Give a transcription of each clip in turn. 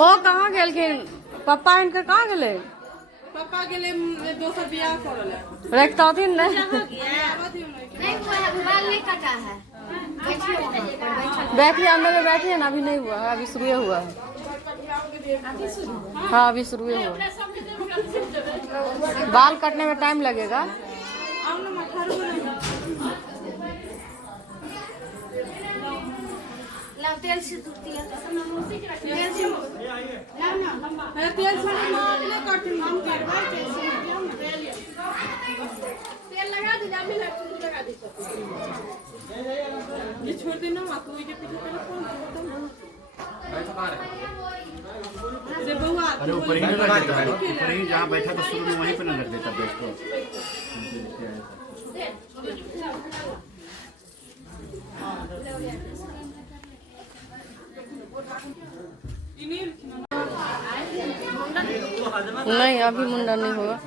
ओ कहाँ गेलखिन पप्पा इनकर कहाँ गेले पापा के लिए दोसर बियाह करल है रखताथिन ने नहीं हुआ है, अभी बाल नहीं कटा है। बैठिए अंदर में बैठिए ना अभी नहीं हुआ है अभी शुरू हुआ है हाँ अभी शुरू हुआ है बाल काटने में टाइम लगेगा तेल से दूती है तेल से ले काटती हम करवाए तेल लगा दे जा मिला लगा दे ये छोड़ देना मत कोई के पीछे तेरा फोन अरे बउआ अरे ऊपर ही लगा देता है ऊपर ही जहाँ बैठा था शुरू में वहीं पे न लग देता बेस्ट को नहीं अभी मुंडन नहीं होगा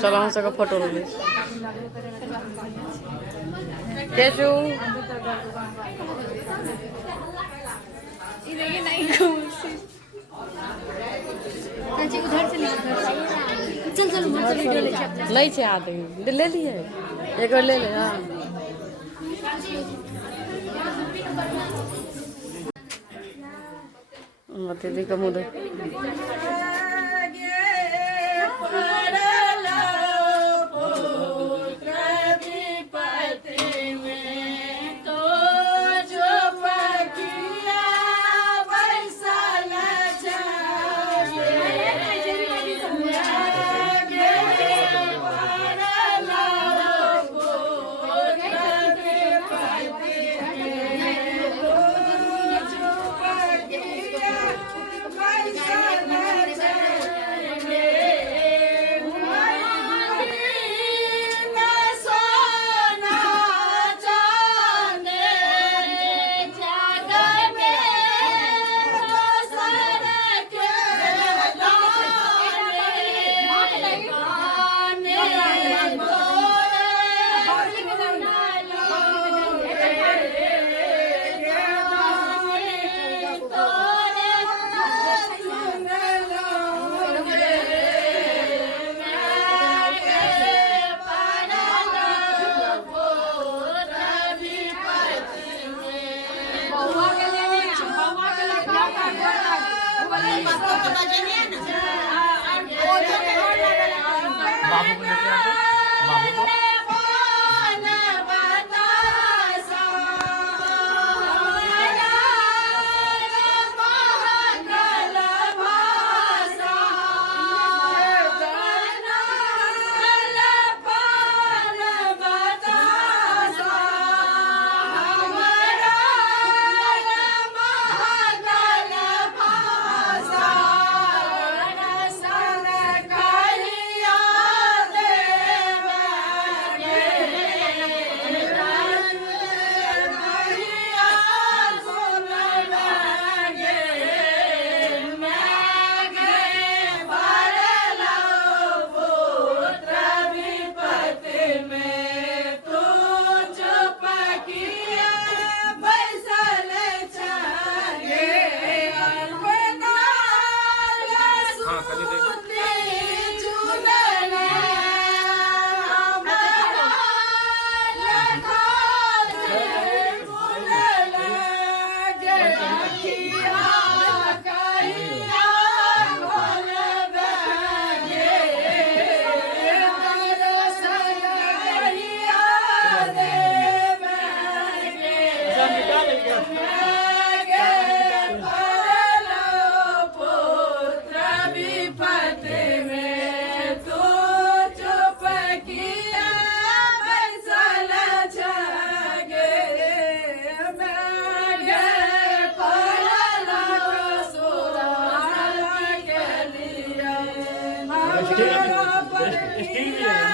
चलो हम सबका फोटो ले केचू उधर से चल चल उधर से वीडियो ले नहीं छे आते ले लिए एक बार ले ले हाँ मत देखो मुझे बाबू को लेके आते बाबू को स्टील भी है